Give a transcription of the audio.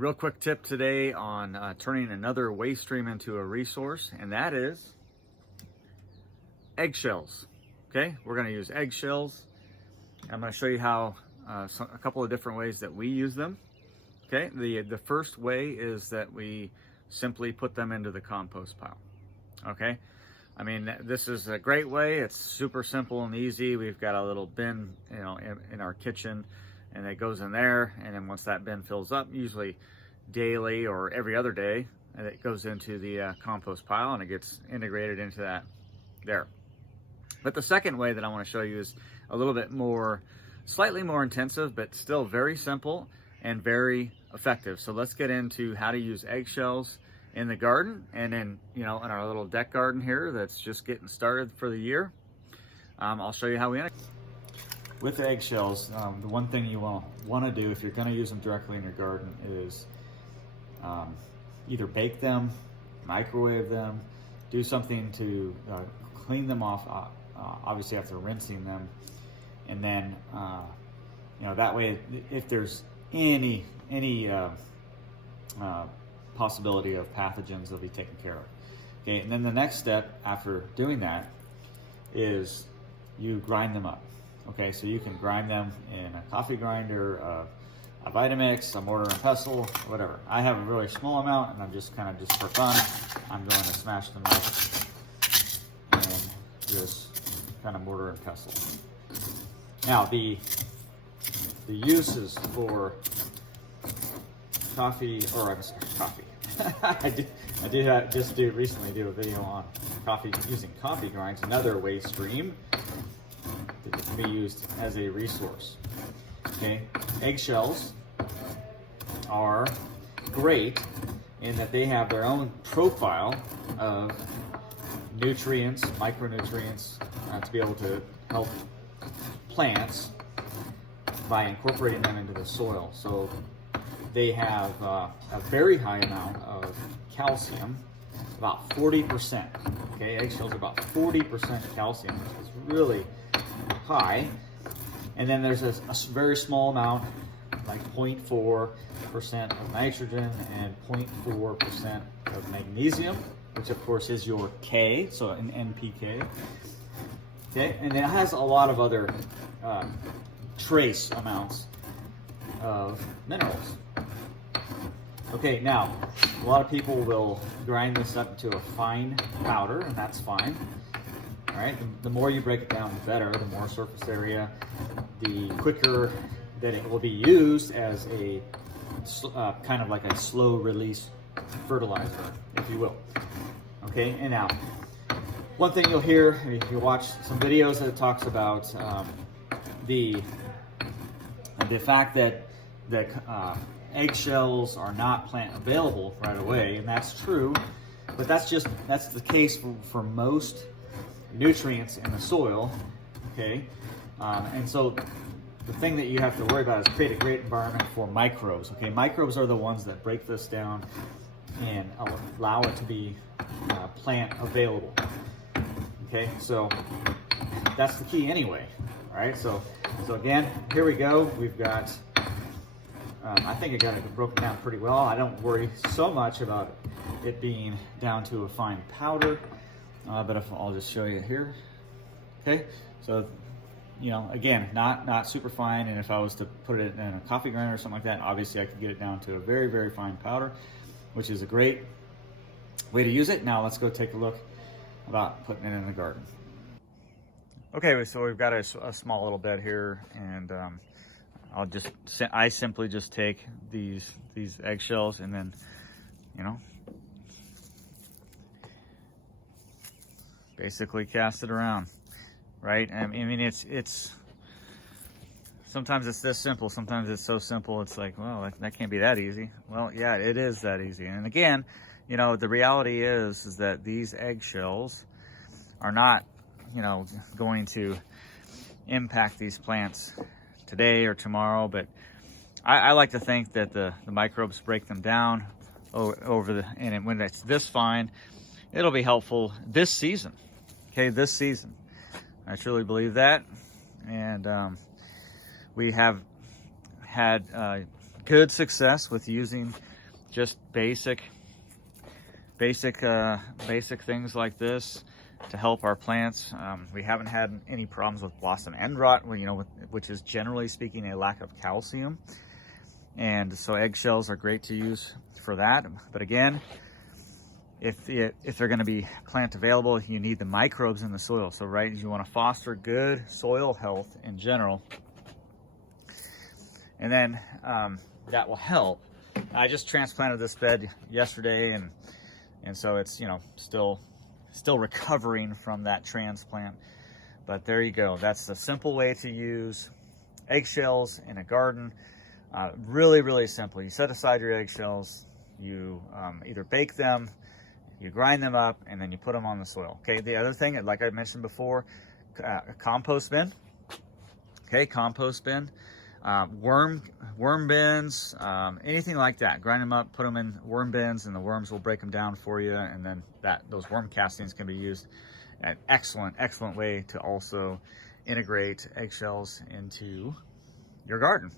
real quick tip today on turning another waste stream into a resource, and that is eggshells. Okay, we're going to use eggshells. I'm going to show you how a couple of different ways that we use them. Okay, the first way is that we simply put them into the compost pile. Okay, I mean, this is a great way. It's super simple and easy. We've got a little bin, in our kitchen, and it goes in there. And then once that bin fills up, usually daily or every other day, and it goes into the compost pile and it gets integrated into that there. But the second way that I want to show you is a little bit more, slightly more intensive, but still very simple and very effective. So let's get into how to use eggshells in the garden, and then, in our little deck garden here that's just getting started for the year. I'll show you how we integrate. With the eggshells, the one thing you want to do if you're going to use them directly in your garden is either bake them, microwave them, do something to clean them off, obviously after rinsing them, and then that way, if there's any possibility of pathogens, they'll be taken care of. Okay, and then the next step after doing that is you grind them up. Okay, so you can grind them in a coffee grinder, a Vitamix, a mortar and pestle, whatever. I have a really small amount, and I'm just for fun, I'm going to smash them up and just kind of mortar and pestle. Now the uses for coffee, or I'm sorry, coffee. I did just recently do a video on coffee, using coffee grinds, another waste stream that can be used as a resource. Okay, eggshells are great in that they have their own profile of nutrients, micronutrients, to be able to help plants by incorporating them into the soil. So they have a very high amount of calcium, about 40%. Okay, eggshells are about 40% calcium, which is really high. And then there's a very small amount, like 0.4% of nitrogen and 0.4% of magnesium, which of course is your K, so an NPK. Okay, and it has a lot of other trace amounts of minerals. Okay, now a lot of people will grind this up to a fine powder, and that's fine. All right, the more you break it down, the better. The more surface area, the quicker that it will be used as a kind of like a slow release fertilizer, if you will. Okay, and now one thing you'll hear if you watch some videos that talks about the fact that eggshells are not plant available right away, and that's true, but that's the case for most nutrients in the soil. Okay, and so the thing that you have to worry about is create a great environment for microbes. Okay, microbes are the ones that break this down and allow it to be plant available. Okay, so that's the key anyway. All right, so again, here we go. We've got I think I got it broken down pretty well. I don't worry so much about it being down to a fine powder, but I'll just show you here. Okay, so again, not super fine, and if I was to put it in a coffee grinder or something like that, obviously I could get it down to a very, very fine powder, which is a great way to use it. Now let's go take a look about putting it in the garden. Okay, so we've got a small little bed here, and I simply just take these eggshells and then, basically cast it around, right? I mean, it's sometimes it's this simple. Sometimes it's so simple, it's like, well, that can't be that easy. Well, yeah, it is that easy. And again, the reality is that these eggshells are not, going to impact these plants today or tomorrow, but I like to think that the microbes break them down and when it's this fine, it'll be helpful this season. Okay, this season. I truly believe that. And we have had good success with using just basic things like this to help our plants. We haven't had any problems with blossom end rot, which is generally speaking a lack of calcium. And so eggshells are great to use for that. But again, if they're going to be plant available, you need the microbes in the soil. So you want to foster good soil health in general. And then that will help. I just transplanted this bed yesterday, and so it's still recovering from that transplant. But there you go. That's the simple way to use eggshells in a garden. Really, really simple. You set aside your eggshells, you either bake them, you grind them up, and then you put them on the soil. Okay, the other thing, like I mentioned before, a compost bin. Okay, compost bin. Worm bins, anything like that. Grind them up, put them in worm bins, and the worms will break them down for you. And then those worm castings can be used. An excellent way to also integrate eggshells into your garden.